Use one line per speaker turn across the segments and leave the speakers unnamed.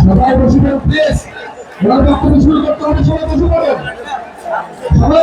সবাই বসে প্লিজ। এবার শুরু করতে হবে সবাই বসে পড়ুন সবাই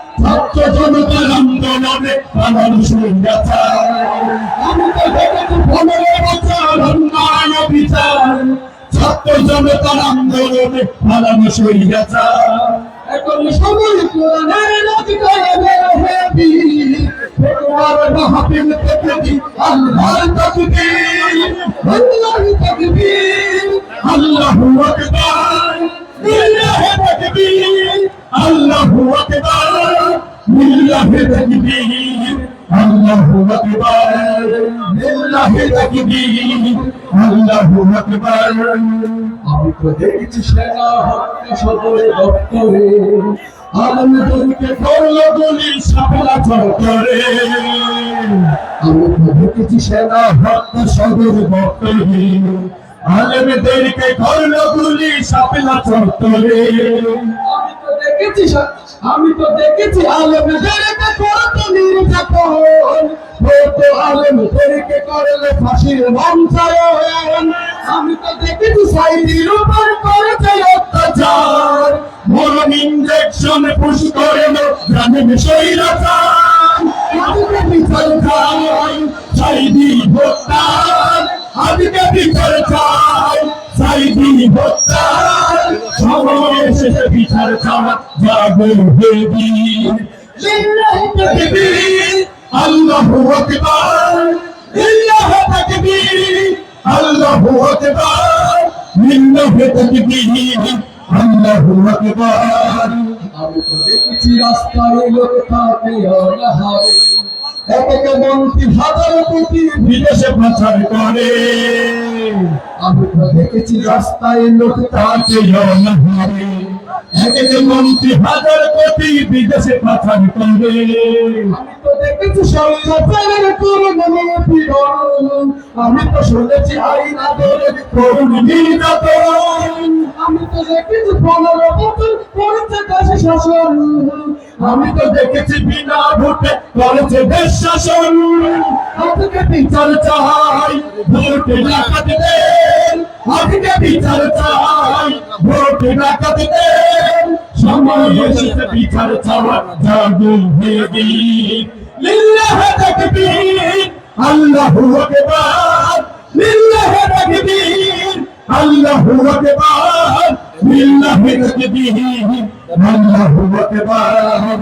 ছাত্র জনতার আন্দোলনে আমার সৈন্যাচার
আমি তো দেখেছি পনেরো বছর
অন্যায় বিচার। ছাত্র জনতার আন্দোলনে পালানো সৈন্যাচার
এখন সময় কোরআনের বের। হয়ে বীর তাকবীর
আল্লাহু আকবার, লিল্লাহি তাকবীর, আল্লাহু আকবার, লিল্লাহি তাকবীর, আল্লাহু আকবার।
আমি তো দেখেছি সেনা হত্যা সদরে দপ্তরে আলমদেরকে করল গুলি
সাপলা চত্বরে।
আমি তো দেখেছি সেনা
হত্যা সদর বক্তব্যে আলেমদেরকে করল গুলি সাপলা চত্বরে।
আমি দেখেছি আমি তো দেখেছি আলমদেরকে করতো নির্যাতন। হতো আলমদেরকে করলে ফাঁসির মঞ্চায়ন আমি তো দেখেছি সাইদির উপর করেছে অত্যাচার।
মরম ইঞ্জেকশন পুশ করে জানেন সৈরাচার
আজকে বিচার
চাই, সাইদি ভোটার, আজকে বিচার চাই। সাইদি ভোটার। সময় এসেছে বিচার চাওয়া যাব হেবি আল্লাহু আকবার। লিল্লাহি তাকবীর। আল্লাহু আকবার। লিল্লাহি তাকবীর। আল্লাহু আকবার।
আমি তো দেখেছি রাস্তায় লোক থাকে অনাহারে এক মন্ত্রী হাজার কোটি
বিদেশে পাচার করে।
আমি দেখেছি রাস্তায় লোক
তাকে অনাহারে মন্ত্রী হাজার কোটি বিদেশে
আমি তো দেখেছি শুনেছি আমি তো দেখেছি
বিনা ভোটে করেছে দেশ শাসন।
আজকে
বিচার চাই, ভোটে ডাকাত দেন আজকে বিচার চাই, ভোটে ডাকাত দেন সময় এসেছে বিচার চাওয়া জাগো হেদি লিল্লাহ তাকবীর, আল্লাহু আকবার। লিল্লাহ তাকবীর, আল্লাহু আকবার। লিল্লাহ তাকবীর, আল্লাহু আকবার।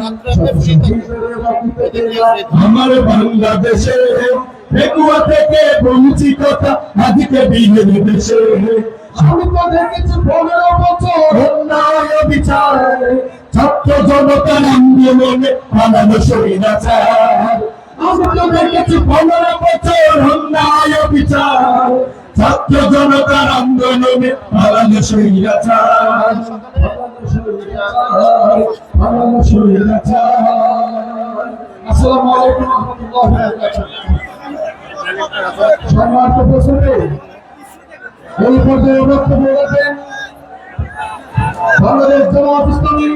আমার বাংলাদেশে ফেকুয়া থেকে আজকে বিহের দেশে
আমি তো দেখেছি পনেরো বছর
অন্যায় বিচার ছাত্র জনতার আন্দোলনে পালানো সৈরাচার
আমি তো
দেখেছি পনেরো বছর অন্যায় বিচার ছাত্র জনতার আন্দোলনে পালানো সৈরাচার পালানো সৈরাচার
আসসালামু আলাইকুম রহমতুল্লাহ সম্মানিত উপস্থিতি এই পর্যায়ে বক্তব্য রাখেন বাংলাদেশ জামাত ইসলামী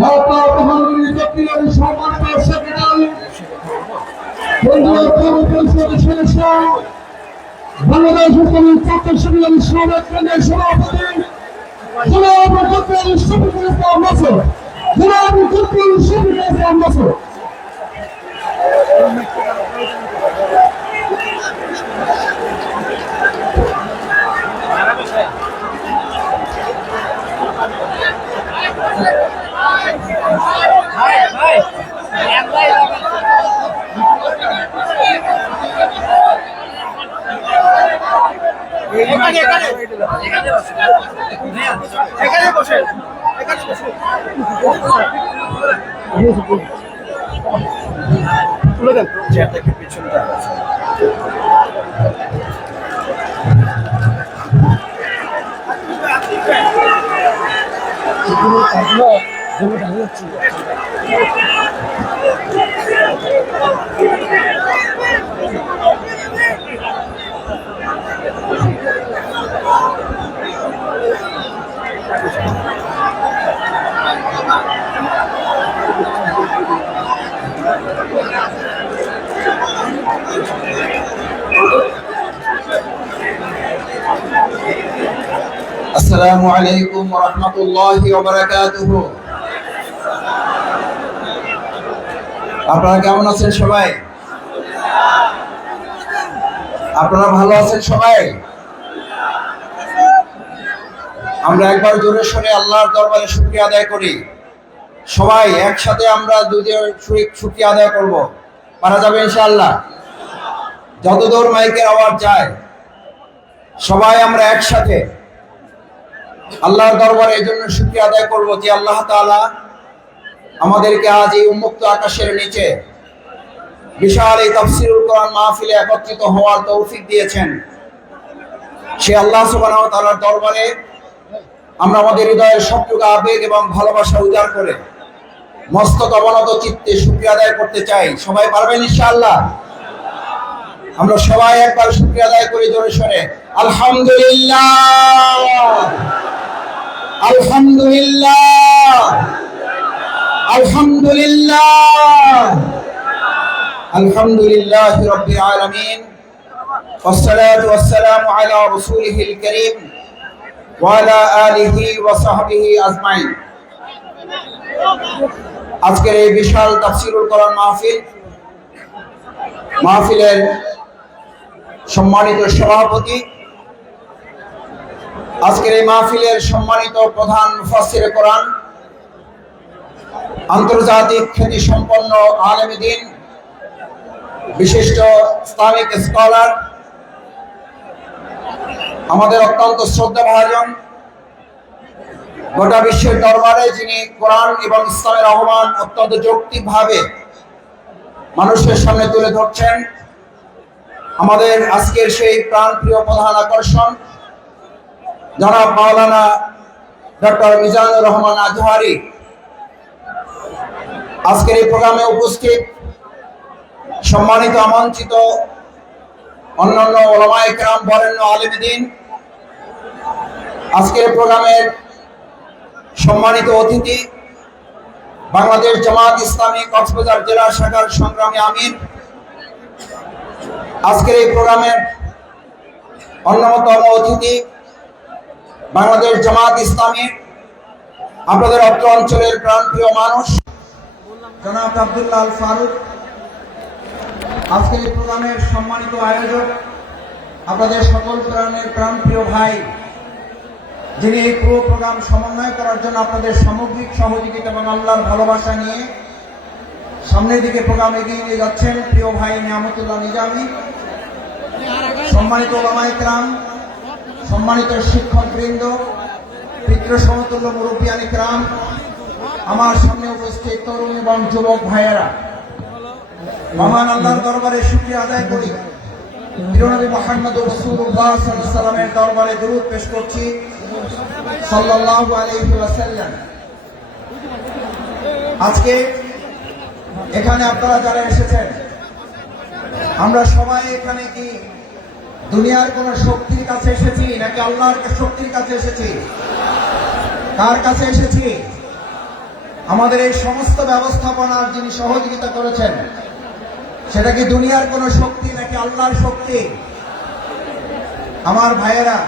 ঢাকা মহানগরী দক্ষিণের সম্মানিত সেক্রেটারি কেন্দ্রীয় কর্ম পরিষদের সদস্য, বাংলাদেশ ইসলামী ছাত্র সংগ্রামী সমাবেশ কেন্দ্রের সভাপতি, জনাব ডক্টর শফিকুল ইসলাম মাসুদ। জনাব ডক্টর শফিকুল
এখানে বসে এখানে বসে। তুলে
আসসালামু আলাইকুম রহমতুল্লাহি ওবারাকাতুহু আপনারা কেমন আছেন সবাই? আপনারা ভালো আছেন সবাই? আমরা একবার জোরে সরে আল্লাহর দরবারে শুকরিয়া আদায় করি। সবাই একসাথে আমরা দুজন শুকরিয়া আদায় করব। পারা যাবে ইনশাআল্লাহ। যতদূর মাইকের আওয়াজ যায়, সবাই আমরা একসাথে আল্লাহর দরবারে এই জন্য শুক্রিয়া আদায় করব যে আল্লাহ তাআলা আমাদেরকে আজ এই উন্মুক্ত আকাশের নিচে বিশাল এই তফসিরুল কোরআন মাহফিলে একত্রিত হওয়ার তৌফিক দিয়েছেন। সে আল্লাহ সুবহানাহু ওয়া তাআলার দরবারে আমরা আমাদের হৃদয়ের সবটুকু আবেগ এবং ভালোবাসা উজাড় করে মস্তক অবনত চিত্তে শুক্রিয়া আদায় করতে চাই। সবাই পারবেন ইনশাআল্লাহ? আমরা সবাই একবার শুক্রিয়া আদায় করি জোরে সরে আলহামদুলিল্লাহ আলহামদুলিল্লাহ আলহামদুলিল্লাহ আলহামদুলিল্লাহ রব্বিল আলামিন والصلاة والسلام على رسوله الكريم وعلى آله وصحبه أجمعين আজকের এই বিশাল তাফসিরুল কোরআন মাহফিল মাহফিলের সম্মানিত সভাপতি, আজকের এই মাহফিলের সম্মানিত প্রধান মুফাসসিরে কোরআন, আন্তর্জাতিক খ্যাতি সম্পন্ন আলেমদিন বিশিষ্ট ইসলামিক স্কলার, আমাদের অত্যন্ত শ্রদ্ধা ভাজন, গোটা বিশ্বের দরবারে যিনি কোরআন এবং ইসলামের আহ্বান অত্যন্ত যৌক্তিকভাবে মানুষের সামনে তুলে ধরছেন আমাদের আজকের সেই প্রাণপ্রিয় প্রধান আকর্ষণ, জনাব মাওলানা ডক্টর মিজানুর রহমান আজহারি। আজকের এই প্রোগ্রামে উপস্থিত সম্মানিত, আমন্ত্রিত অন্যান্য ওলামা একরাম বরেণ্য আলিমদিন, আজকের প্রোগ্রামের সম্মানিত অতিথি, বাংলাদেশ জামাত ইসলামী কক্সবাজার জেলা শাখার সংগ্রামী আমির আজকের এই প্রোগ্রামের অন্যতম অতিথি বাংলাদেশ জামাত ইসলামী, আপনাদের অত্র অঞ্চলের প্রাণপ্রিয় মানুষ, জনাব আব্দুল্লাহ ফারুক। আজকের এই প্রোগ্রামের সম্মানিত আয়োজক, আপনাদের সকল প্রাণের প্রাণপ্রিয় ভাই, যিনি এই পুরো প্রোগ্রাম সমন্বয় করার জন্য আপনাদের সামগ্রিক সহযোগিতা এবং আল্লাহর ভালোবাসা নিয়ে সামনের দিকে প্রোগ্রাম এগিয়ে নিয়ে যাচ্ছেন প্রিয় ভাই নিয়ামতুল্লাহ নিজামী। সম্মানিত ওলামাইকরাম সম্মানিত শিক্ষক বৃন্দ পিতৃ সমতুল্য মুরব্বিয়ান ইকরাম আমার সামনে উপস্থিত তরুণ এবং যুবক ভাইয়েরা। মহান আল্লাহর দরবারে শুকরিয়া আদায় করি। বিরনবী মোহাম্মদ রসুল্লাহ সাল্লামের দরবারে দরুদ পেশ করছি। সাল্লাল্লাহু আলাইহি ওয়াসাল্লাম। আজকে এখানে আপনারা যারা এসেছেন, আমরা সবাই এখানে কি দুনিয়ার কোন শক্তির কাছে এসেছি নাকি আল্লাহর শক্তির কাছে এসেছি? কার কাছে এসেছি? আমাদের এই সমস্ত ব্যবস্থাপনার যিনি সহযোগিতা করেছেন, সেটা কি দুনিয়ার কোন শক্তি নাকি আল্লাহর শক্তি? আমার ভাইয়েরা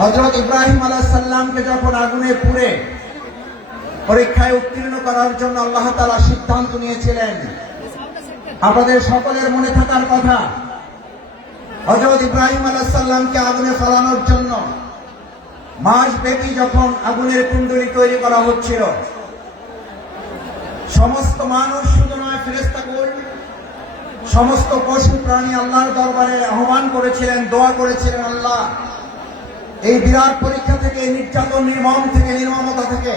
হজরত ইব্রাহিম আলাহ সাল্লামকে যখন আগুনে পুড়ে পরীক্ষায় উত্তীর্ণ করার জন্য আল্লাহ তালা সিদ্ধান্ত নিয়েছিলেন। আপনাদের সকলের মনে থাকার কথা হজরত ইব্রাহিম আলাহাল্লামকে আগুনে ফেলানোর জন্য মাস ব্যাপী যখন আগুনের কুণ্ডলী তৈরি করা হচ্ছিল, সমস্ত মানুষ শুধু নয় ফেরেস্তা সমস্ত পশু প্রাণী আল্লাহর দরবারে আহ্বান করেছিলেন, দোয়া করেছিলেন আল্লাহ। এই বিরাট পরীক্ষা থেকে, নির্যাতন, নির্মম থেকে, নির্মমতা থেকে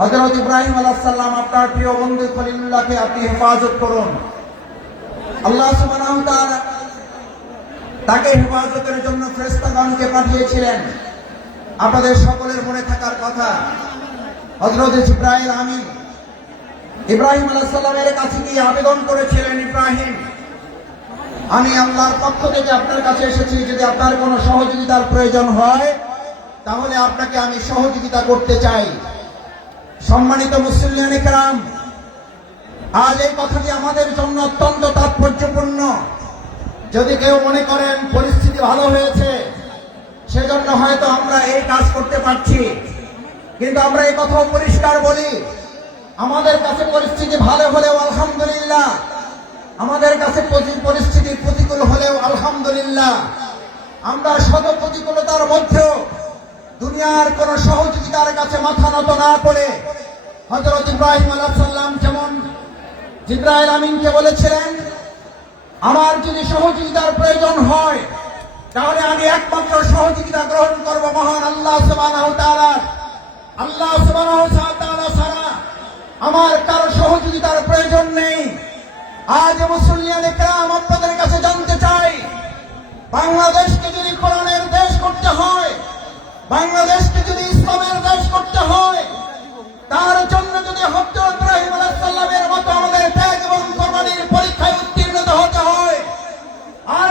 হজরত ইব্রাহিম আলাহাল্লাম আপনার প্রিয় বন্ধু খলিলুল্লাহকে আপনি হেফাজত করুন। আল্লাহ সুবহানাহু তাকে হেফাজতের জন্য ফেরেশতাগণকে পাঠিয়েছিলেন। আপনাদের সকলের মনে থাকার কথা হজরত ইব্রাহিম আমিন ইব্রাহিম আলাহাল্লামের কাছে গিয়ে আবেদন করেছিলেন, ইব্রাহিম, আমি আল্লাহর পক্ষ থেকে আপনার কাছে এসেছি, যদি আপনার কোনো সহযোগিতার প্রয়োজন হয়, তাহলে আপনাকে আমি সহযোগিতা করতে চাই। সম্মানিত মুসলিম কেরাম আজ এই কথাটি আমাদের জন্য অত্যন্ত তাৎপর্যপূর্ণ। যদি কেউ মনে করেন পরিস্থিতি ভালো হয়েছে, সেজন্য হয়তো আমরা এই কাজ করতে পারছি। কিন্তু আমরা এই কথাও পরিষ্কার বলি, আমাদের কাছে পরিস্থিতি ভালো হলেও আলহামদুলিল্লাহ, আমাদের কাছে পরি- পরিস্থিতি প্রতিকূল হলেও আলহামদুলিল্লাহ। আমরা শত প্রতিকূলতার মধ্যেও দুনিয়ার কোন সহযোগিতার কাছে মাথা নত না করে হজরত ইব্রাহিম আলাহ সাল্লাম যেমন জিব্রাইল আমিনকে বলেছিলেন, আমার যদি সহযোগিতার প্রয়োজন হয়, তাহলে আমি একমাত্র সহযোগিতা গ্রহণ করব মহান আল্লাহ তাআলা। আল্লাহ তাআলা ছাড়া আমার কারও সহযোগিতার প্রয়োজন নেই। আজ মুসলিয়ান একরাম আপনাদের কাছে জানতে চাই, বাংলাদেশকে যদি কোরআনের দেশ করতে হয় বাংলাদেশকে যদি ইসলামের দেশ করতে হয়, তার জন্য যদি হজরত মতো আমাদের ত্যাগ এবং কোরবানির পরীক্ষায় উত্তীর্ণ হতে হয়, আর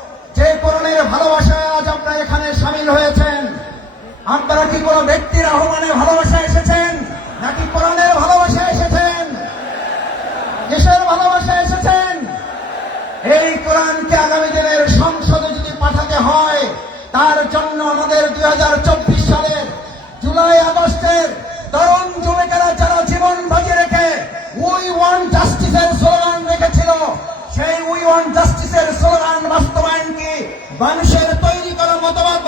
যে কোরআনের ভালোবাসায় আজ আপনারা এখানে সামিল হয়েছেন, আপনারা কি কোনো ব্যক্তির আহ্বানে ভালোবাসা এসেছেন? নাকি কোরআনের ভালোবাসা এসেছেন? দেশের ভালোবাসা এসেছেন? এই কোরআনকে আগামী দিনের সংসদে যদি পাঠাতে হয়, তার জন্য আমাদের দুই হাজার চব্বিশ সালের জুলাই আগস্টের তরুণ যুবকেরা যারা জীবন মানুষের তৈরি করা মতবাদ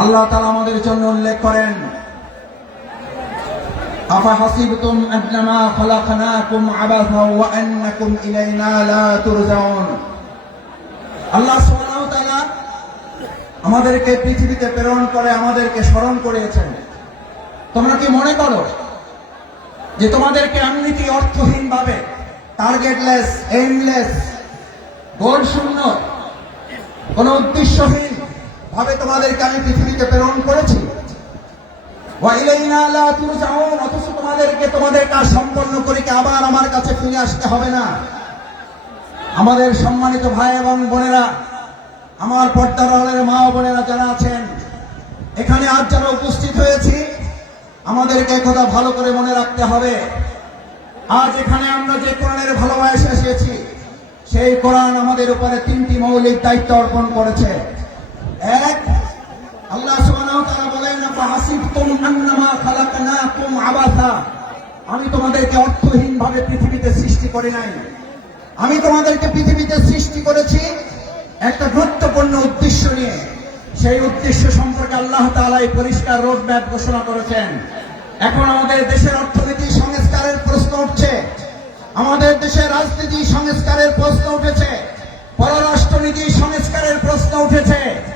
আল্লাহ তাআলা আমাদের জন্য উল্লেখ করেন আমাদেরকে পৃথিবীতে প্রেরণ করে, আমাদেরকে স্মরণ করিয়েছেন। তোমরা কি মনে করো যে তোমাদেরকে এমনিটি অর্থহীন ভাবে টার্গেটলেস এইমলেস গোল শূন্য কোন উদ্দেশ্যহীন ভাবে তোমাদেরকে আমি পৃথিবীতে প্রেরণ করেছি। অথচ তোমাদেরকে তোমাদের কাজ সম্পন্ন করে আবার আমার কাছে ফিরে আসতে হবে না? আমাদের সম্মানিত ভাই এবং বোনেরা, আমার পর্দার মা বোনেরা যারা আছেন, এখানে আজ যারা উপস্থিত হয়েছি, আমাদেরকে কথা ভালো করে মনে রাখতে হবে। আজ এখানে আমরা যে কোরআনের ভালোবাসা এসেছি, সেই কোরআন আমাদের উপরে তিনটি মৌলিক দায়িত্ব অর্পণ করেছে। এক, আল্লাহ বলেন আবাসা। আমি তোমাদেরকে অর্থহীন ভাবে পৃথিবীতে সৃষ্টি করি নাই। আমি তোমাদেরকে পৃথিবীতে সৃষ্টি করেছি একটা গুরুত্বপূর্ণ উদ্দেশ্য নিয়ে। সেই উদ্দেশ্য সম্পর্কে আল্লাহ তাআলা এই পরিষ্কার রোড ম্যাপ ঘোষণা করেছেন। এখন আমাদের দেশের অর্থনীতি সংস্কারের প্রশ্ন উঠছে। আমাদের দেশের রাজনীতি সংস্কারের প্রশ্ন উঠেছে। পররাষ্ট্রনীতি সংস্কারের প্রশ্ন উঠেছে।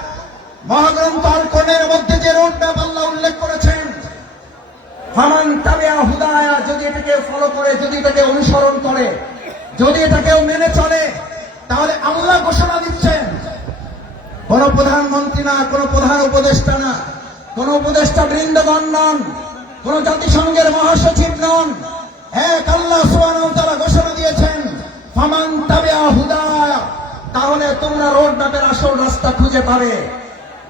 মহাগ্রন্থ কোরআনের মধ্যে যে রোড ম্যাপ আল্লাহ উল্লেখ করেছেন, ফামান তাবিয়া হুদায়া, যদি এটাকে ফলো করে, যদি এটাকে অনুসরণ করে, যদি এটাকেও মেনে চলে, তাহলে আল্লাহ ঘোষণা দিচ্ছেন, কোন প্রধানমন্ত্রী না, কোন প্রধান উপদেষ্টা না, কোন উপদেষ্টা বৃন্দগণ নন, কোন জাতিসংঘের মহাসচিব নন, এক আল্লাহ তাআলা ঘোষণা দিয়েছেন, ফামান তাবিয়া হুদায়া, তাহলে তোমরা রোড ম্যাপের আসল রাস্তা খুঁজে পাবে।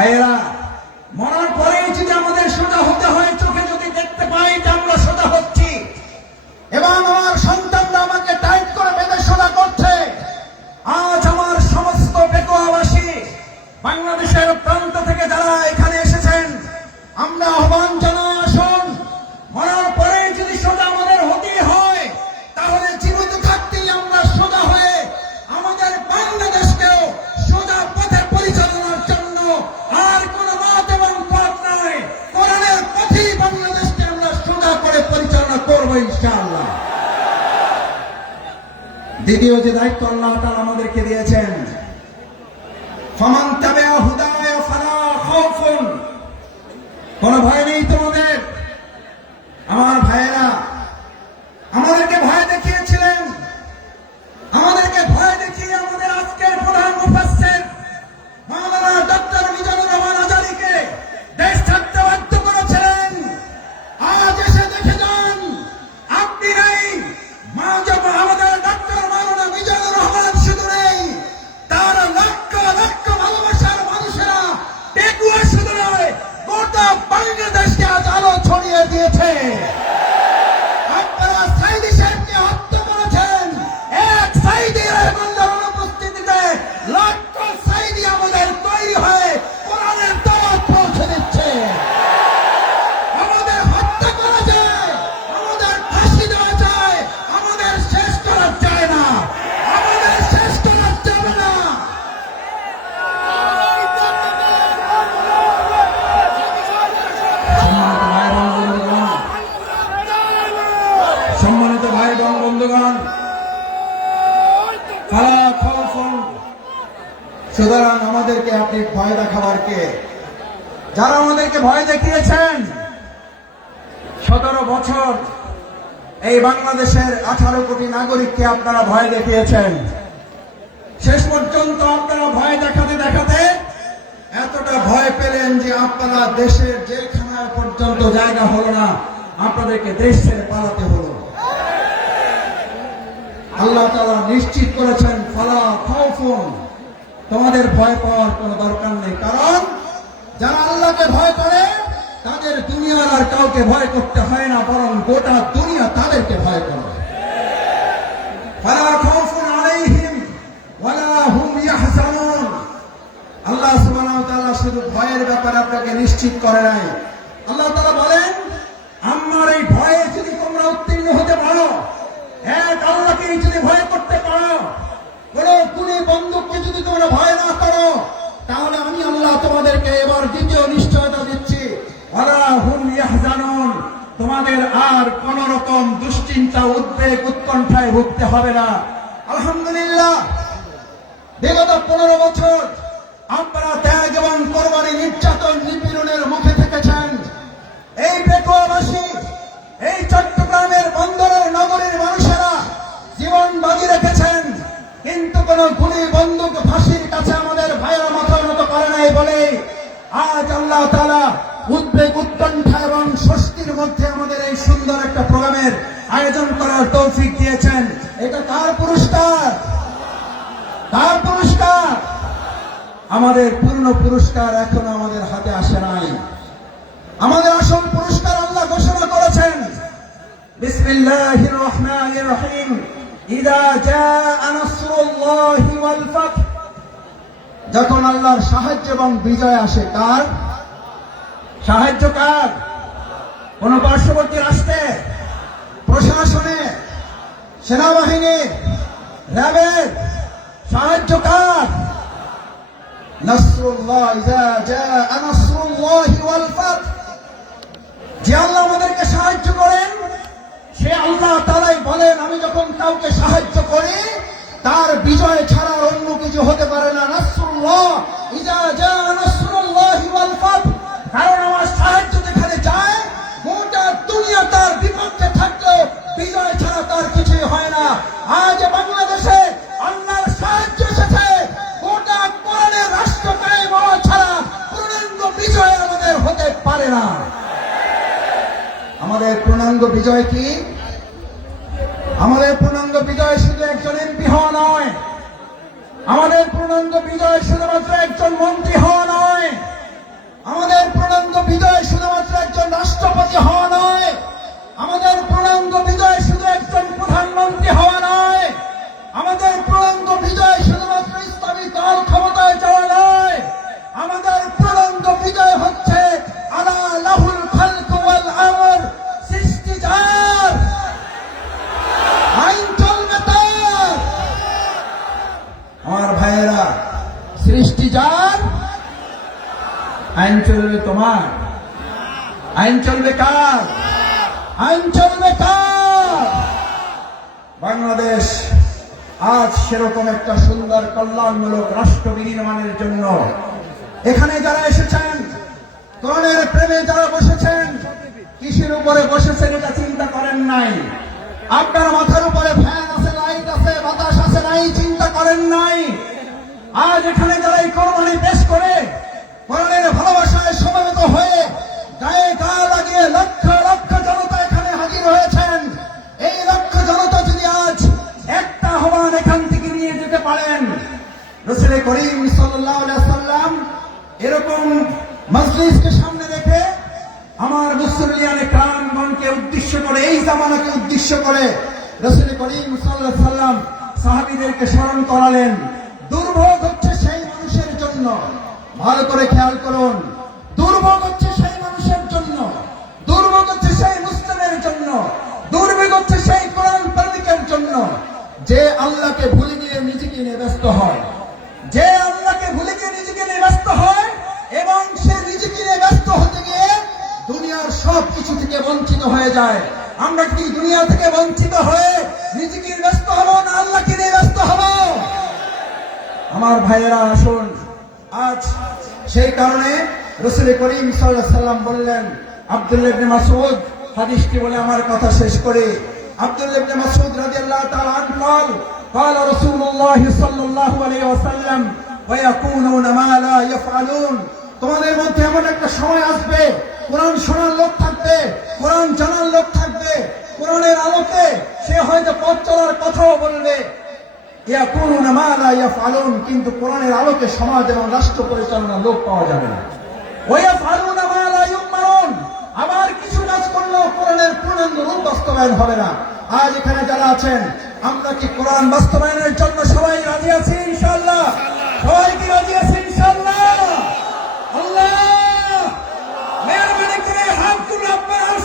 করো ভাইয়েরা ভয় দেখাবার কে? যারা আমাদেরকে ভয় দেখিয়েছেন, সতেরো বছর এই বাংলাদেশের আঠারো কোটি নাগরিককে আপনারা ভয় দেখিয়েছেন। শেষ পর্যন্ত আপনারা ভয় দেখাতে দেখাতে এতটা ভয় পেলেন যে আপনারা দেশের জেলখানায় পর্যন্ত জায়গা হলো না, আপনাদেরকে দেশ ছেড়ে পালাতে হলো। আল্লাহ তালা নিশ্চিত করেছেন, ফালা খাউফুন। তোমাদের ভয় পাওয়ার কোন দরকার নেই। কারণ যারা আল্লাহকে ভয় করে, তাদের দুনিয়ার আর কাউকে ভয় করতে হয় না, বরং গোটা দুনিয়া তাদেরকে ভয় করে। আল্লাহ শুধু ভয়ের ব্যাপারে আপনাকে নিশ্চিত করে নাই। তোমাদের আর কোন রকম দুশ্চিন্তা, উদ্বেগ উৎকণ্ঠায় ভুগতে হবে না। আলহামদুলিল্লাহ, বিগত পনেরো বছর আপনারা ত্যাগ এবং কোরবানি নির্যাতন নিপীড়নের মুখে থেকেছেন। এই পেকুয়াবাসী এই চট্টগ্রামের বন্দরের নগরীর মানুষেরা জীবন বাজি রেখেছেন, কিন্তু কোন গুলি বন্দুক ফাঁসির কাছে আমাদের ভাইয়েরা মাথা নত করে নাই বলে আজ আল্লাহ তালা মধ্যে আমাদের এই সুন্দর একটা প্রোগ্রামের আয়োজন করার তৌফিক দিয়েছেন। এটা কার পুরস্কার? তার পুরস্কার? আমাদের পূর্ণ পুরস্কার এখনও আমাদের হাতে আসে নাই। আমাদের আসল পুরস্কার আল্লাহ ঘোষণা করেছেন। বিসমিল্লাহির রহমানির রহিম। ইদা জাআ নাসরুল্লাহি ওয়াল ফাth যখন আল্লাহর সাহায্য এবং বিজয় আসে কার? সাহায্য কার? কোন পার্শ্ববর্তী রাষ্ট্রে, প্রশাসনে, সেনাবাহিনী, র্যাবের সাহায্য কার নাসরুল্লাহ ইজা জাআ নাসরুল্লাহি ওয়াল ফাth যে আল্লাহ আমাদেরকে সাহায্য করেন, সে আল্লাহ তালাই বলেন, আমি যখন কাউকে সাহায্য করি, তার বিজয় ছাড়া অন্য কিছু হতে পারে না। নাসরুল্লাহ ইজা জাআ নাসরুল্লাহি ফাth কারণ হয় না। আজ বাংলাদেশে আল্লাহর সাহায্য এসেছে। গোটা কোরআনের রাষ্ট্র কায়েম হওয়া ছাড়া পূর্ণাঙ্গ বিজয় আমাদের হতে পারে না। আমাদের পূর্ণাঙ্গ বিজয় কি? আমাদের পূর্ণাঙ্গ বিজয় শুধু একজন এমপি হওয়া নয়। আমাদের পূর্ণাঙ্গ বিজয় শুধুমাত্র একজন মন্ত্রী হওয়া নয়। আমাদের পূর্ণাঙ্গ বিজয় শুধুমাত্র একজন রাষ্ট্রপতি হওয়া নয়। আমাদের পূর্ণাঙ্গ বিজয় শুধু একজন প্রধানমন্ত্রী হওয়া নয়। আমাদের পূর্ণাঙ্গ বিজয় শুধুমাত্র ইসলামী দল ক্ষমতায় যাওয়া নয়। আমাদের পূর্ণাঙ্গ বিজয় হচ্ছে আলা লাহুল খালক আমর সৃষ্টি যার। আইন চলবে তার। আমার ভাইয়েরা, সৃষ্টি যার। আইন চলবে তোমার। আইন চলবে কার? আইন চলবে বাংলাদেশ আজ সেরকম একটা সুন্দর কল্যাণমূলক রাষ্ট্র বিনির্মাণের জন্য। এখানে যারা এসেছেন কোরআনের প্রেমে যারা বসেছেন, কিসের উপরে বসেছেন এটা চিন্তা করেন নাই। আপনার মাথার উপরে ফ্যান আছে, লাইট আছে, বাতাস আছে নাই, চিন্তা করেন নাই। আজ এখানে যারা এই কোরবানি পেশ করে, কোরআনের ভালোবাসায় সমবেত হয়ে গায়ে গা লাগিয়ে লক্ষ সাল্লাম সাহাবিদেরকে স্মরণ করালেন। দুর্ভোগ হচ্ছে সেই মানুষের জন্য। ভালো করে খেয়াল আমার ভাইয়েরা আসুন আজ সেই কারণে রসুল করিম সাল্লাহ সাল্লাম বললেন আব্দুল্লাহ ইবনে মাসউদ হাদিসটি বলে আমার কথা শেষ করে আব্দুল্লাহ ইবনে মাসউদ রাদিয়াল্লাহু তাআলা আনহু قال قال رسول الله صلى الله عليه وسلم ويكونون ما لا يفعلون তোমাদের মধ্যে এমন একটা সময় আসবে কোরআন শোনার লোক থাকবে কোরআন জানার লোক থাকবে কোরআনের আলোকে সে হয়তো পথ চলার কথাও বলবে কিন্তু কোরআনের আলোকে সমাজ এবং রাষ্ট্র পরিচালনার লোক পাওয়া যাবে না। আবার কিছু কাজ করলেও কোরআনের পূর্ণাঙ্গ রূপ বাস্তবায়ন হবে না। আজ এখানে যারা আছেন, আমরা কি কোরআন বাস্তবায়নের জন্য সবাই রাজি আছি ইনশাআল্লাহ? সবাই কি রাজি আছি ইনশাআল্লাহ? আল্লাহ! মেহরবানি করে হাত তুলে আপনার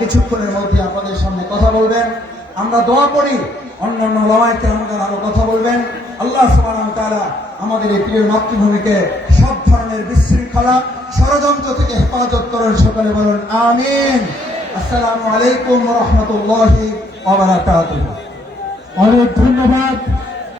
কিছুক্ষণের মধ্যে আপনাদের সামনে কথা বলবেন। আমরা দোয়া করি, অন্যান্য ওলামায়ে কেরামগণ আরও কথা বলবেন। আল্লাহ তাআলা আমাদের এই প্রিয় মাতৃভূমিকে সব ধরনের বিশৃঙ্খলা, ষড়যন্ত্র থেকে হেফাজত করেন, সকলে বলুন, আমিন। আসসালামু আলাইকুম রাহমাতুল্লাহি
অনেক ধন্যবাদ।